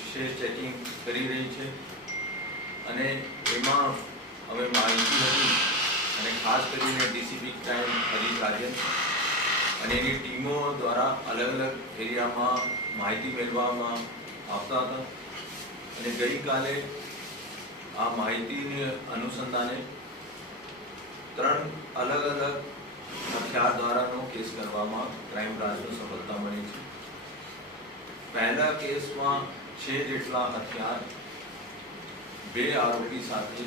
વિશેષ ચેકિંગ કરી રહી છે. અને એમાં અમે માહિતી હતી અને ખાસ કરીને ડીસીપી ટાઈમ હરીશ રાજન અને એની ટીમો દ્વારા અલગ અલગ એરિયામાં માહિતી મેળવવામાં આવતા હતા. અને ગઈકાલે આ માહિતીને અનુસંધાને ત્રણ અલગ અલગ હથિયાર દ્વારાનો કેસ કરવામાં, ક્રાઇમ બ્રાન્ચને સફળતા મળી છે. પહેલા કેસમાં છે જેટલા હથિયાર બે આરોપી સાથે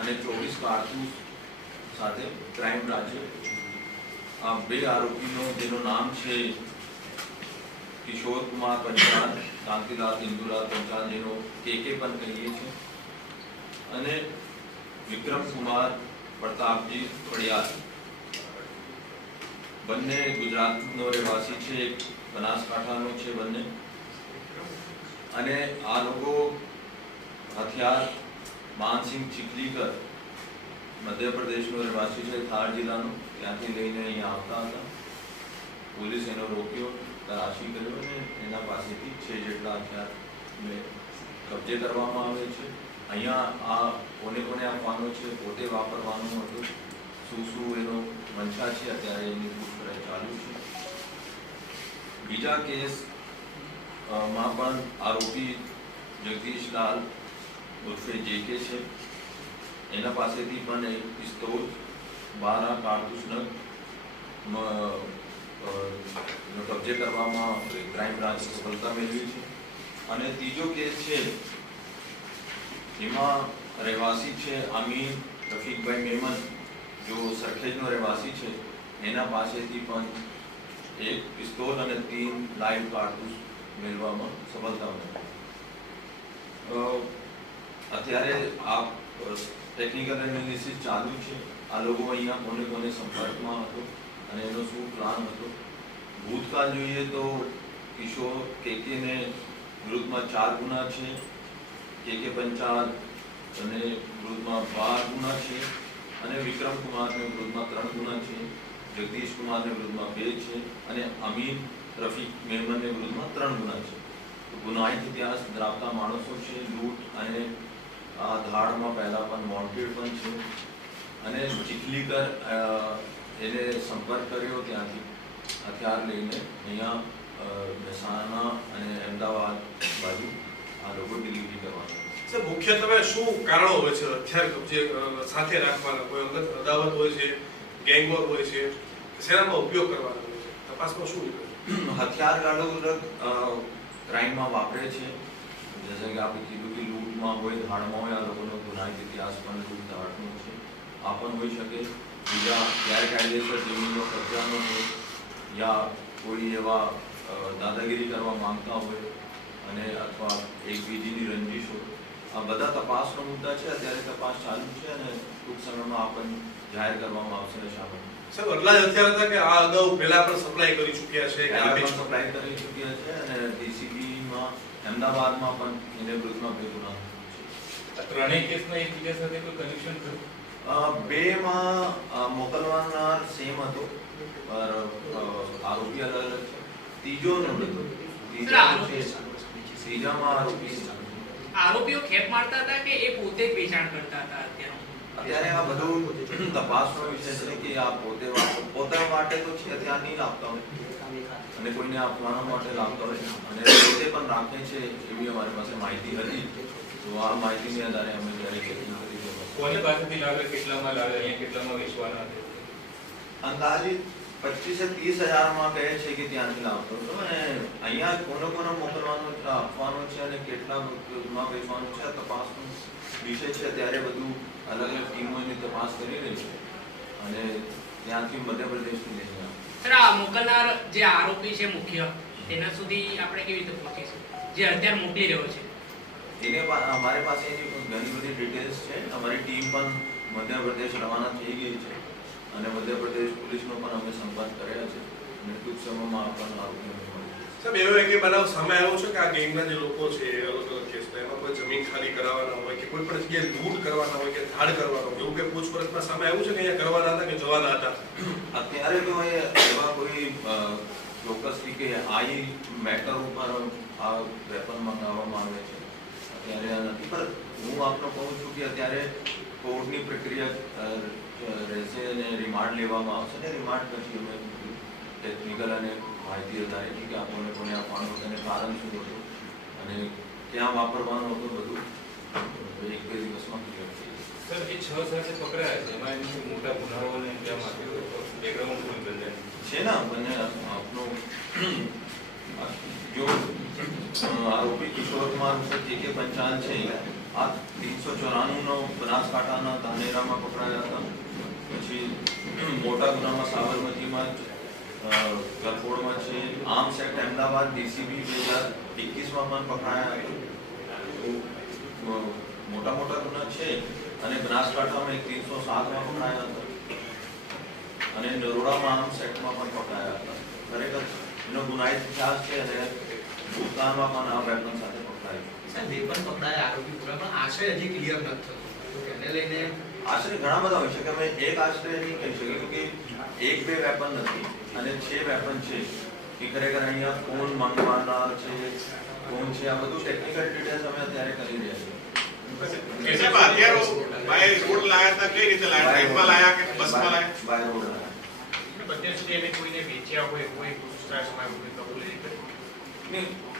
અને ચોવીસ કારતૂસ સાથે ક્રાઇમ બ્રાન્ચે આ બે આરોપીનો, જેનું નામ છે કિશોર કુમાર પંચાલ, કાંતિલાલ ઇન્દુલાલ પંચાલ, જેનો કે કે પણ કહીએ છીએ. અને વિક્રમ કુમાર પ્રતાપજી પડિયાલ બંને ગુજરાતનો રહેવાસી છે એક બનાસકાંઠાનો છે બંને. અને આ લોકો હથિયાર માનસિંહ ચીખલીકર, મધ્યપ્રદેશનો રહેવાસી છે, થાર જિલ્લાનો. ત્યાંથી લઈને અહીંયા આવતા હતા. પોલીસ એનો રોક્યો, તલાશી કર્યો અને એના પાસેથી છે જેટલા હથિયાર ને કબજે કરવામાં આવે છે. અહીંયા આ કોને કોને આપવાનો છે, પોતે વાપરવાનું હતું. શું શું એનો મંશા છે, અત્યારે એની પૂછપરછ ચાલુ છે. બીજા કેસ માં પણ આરોપી જગદીશલાલ ઉર્ફે જેકે છે. એના પાસેથી પણ એક પિસ્તોલ, બારા કારતૂસ કબજે કરવામાં ક્રાઇમ બ્રાન્ચ સફળતા મેળવી છે. અને ત્રીજો કેસ છે, એમાં રહેવાસી છે આમીન રફીકભાઈ મેમન, જો સરખેજનો રહેવાસી છે, એના પાસેથી પણ એક પિસ્તોલ અને તીન લાઈવ કારતૂસ મેળવવામાં સફળતા મળી. અત્યારે આ ટેકનિકલ એનાલિસિસ ચાલુ છે. આ લોકો અહીંયા કોને કોને સંપર્કમાં હતો અને એનો શું પ્લાન હતો. ભૂતકાળ જોઈએ તો કિશોર કેકેને વિરુદ્ધમાં ચાર ગુના છે. કે કે પંચાલ અને વિરુદ્ધમાં બાર ગુના છે. અને વિક્રમ કુમારને વિરુદ્ધમાં ત્રણ ગુના છે. જગદીશ કુમારને વિરુદ્ધમાં બે છે. અને અમીન રફીક મેમનને વિરુદ્ધમાં ત્રણ ગુના છે. તો ગુનાહિત ઇતિહાસ ધરાવતા માણસો છે, લૂંટ અને આ ધાડમાં પહેલાં પણ વોન્ટેડ પણ છે. અને ચીખલીકર એને સંપર્ક કર્યો ત્યાંથી, હથિયાર લઈને અહીંયા મહેસાણા અને અમદાવાદ બાજુ આ લોકો ડિલિવરી કરવાનું છે મુખ્યત્વે શું કારણો હોય છે? હથિયાર કબજે સાથે રાખવાના? કોઈ અંગત અદાવત હોય છે? ગેંગવોર હોય છે? શેનામાં ઉપયોગ કરવાનો હોય છે? તપાસમાં શું નીકળે હથિયારગાળો અલગ ક્રાઇમમાં વાપરે છે. જૈસે કે આપણે કીધું કે લૂંટમાં હોય, ધાણમાં હોય, આ લોકોનો ગુનાહિત ઇતિહાસ પણ ધાડનો છે. આ પણ હોઈ શકે. બીજા ગેરકાયદેસર જમીનનો કબજાનો હોય, યા કોઈ એવા દાદાગીરી કરવા માંગતા હોય, અને અથવા એક બીજીની રંજિશ હોય બધા તપાસનો મુદ્દા છે અત્યારે તપાસ ચાલુ છે અને ટૂંક સમયમાં આપણને જાહેર કરવામાં આવશે અને શામેલ સર આટલા જ અત્યારે હતા કે આ અગાઉ પહેલા પણ સપ્લાય કરી ચૂક્યા છે કે આ બે સપ્લાય કરી ચૂક્યા છે અને ડીસીબીમાં અમદાવાદમાં પણ એને વિરુદ્ધમાં ભેગું ના ત્રણેય કેસમાં એકબીજા સાથે કોઈ કનેક્શન થયું બેમાં મોકલવાનાર સેમ હતો પર આરોપી અલગ અલગ છે. ત્રીજો નંબર હતો ત્રીજામાં આરોપી આરોપીઓ ખેપ મારતા હતા કે એ પોતે જ વેચાણ કરતા હતા અત્યારે? અત્યારે આ બધું તપાસનો વિષય છે કે આ પોતે પોતા માટે તો છે હથિયાર નહીં લાવતા હોય. અને કોઈને આપવાના માટે લાવતા હોય. અને પોતે પણ રાખે છે એવી અમારી પાસે માહિતી હતી. તો આ માહિતીને આધારે અમે જ્યારે ચેકિંગ કરી કોની પાસેથી લાવે કેટલામાં લાવે અહીંયા કેટલામાં વેચવાના હતા? અંદાજિત પચીસ ત્રીસ હજારમાં કહે છે કે ત્યાંથી લાવતો હતો અને અહીંયા કોનો કોનો મોકલવાનો આપવાનો છે અને કેટલા માં વેચવાનું છે તપાસનું વિષય છે. ત્યારે બધું અલગ અલગ ટીમો એની તપાસ કરી રહી છે અને ત્યાંથી મધ્યપ્રદેશથી લઈને. સર આ મોકલનાર જે આરોપી છે મુખ્ય તેના સુધી આપણે કેવી રીતે પહોંચીશું? જે અત્યારે મોકલી રહ્યો છે. એને અમારી પાસે એની ઘણી બધી ડિટેલ્સ છે. અમારી ટીમ પણ મધ્યપ્રદેશ રવાના થઈ ગઈ છે. અને મધ્યપ્રદેશ પોલીસનો પણ અમે સંપર્ક કર્યા છે અને ટૂંક સમયમાં આપણને આરોપીઓને સાહેબ એવો એક બનાવ સામે આવ્યો છે કે આ ગેંગના જે લોકો છે એ અલગ અલગ કેસમાં એમાં કોઈ જમીન ખાલી કરાવવાના હોય કે કોઈ પણ જગ્યાએ લૂંટ કરવાના હોય કે ધાડ કરવાનો હોય એવું કે પૂછપરછમાં સામે આવ્યું છે કે અહીંયા કરવાના હતા કે જવાના હતા? અત્યારે તો એ એવા કોઈ ચોક્કસથી કે આઈ મેટર ઉપર આ વેપન મંગાવવામાં આવે છે. અત્યારે આ નથી પર હું આપને કહું છું કે અત્યારે કોર્ટની પ્રક્રિયા રહેશે અને રિમાન્ડ લેવામાં આવશે ને રિમાન્ડ પછી અમે ટેકનિકલ અને માહિતી આધારિત કે આપણને કોને આપવાનું હતું અને કારણ શું હતું અને ક્યાં વાપરવાનું હતું બધું. એક બે દિવસમાં ક્લિયર થઈ સર એ છ સાથે પકડાયા છે. એમાં એની મોટા ગુનાઓને ઇન્ડિયા માટે બેકગ્રાઉન્ડ કોઈ બદલે છે ને બંને આપનો જો આરોપી કિશોર કુમાર જે કે પંચાવન છે આ સાબરમતીમાં ગરફોડમાં છે. અમદાવાદ ડીસીબી બે હજાર મોટા મોટા ગુના છે. અને બનાસકાંઠામાં એક ત્રીસો સાતમાં પકડાયા હતા. અને નરોડામાં આર્મ્સ એક્ટમાં પણ પકડાયા હતા. ખરેખર એનો ગુનાહિત ઇતિહાસ છે અને ભૂતકાળમાં પણ આ વેપન સાથે પકડાયું સાહેબ બે પકડાયા આરોપી પૂરા પણ આશય હજી ક્લિયર નથી થતો. તો લઈને આશરે ઘણા બધા હોય છે કે અમે એક આશરે નહીં કહી શકીએ કે એક બે વેપન નથી અને છે વેપન છે કે ખરેખર અહીંયા કોણ માંગવાના છે કોણ છે આ બધું ટેકનિકલ ડિટેલ્સ અમે અત્યારે કરી રહ્યા છીએ. એને વેચ્યા હોય કોઈ પૂછતાછમાં કોઈ કબૂલી કરી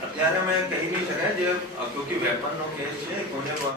અત્યારે અમે કહી નહીં શકાય જે ક્યોંકि વેપનનો કેસ છે કોને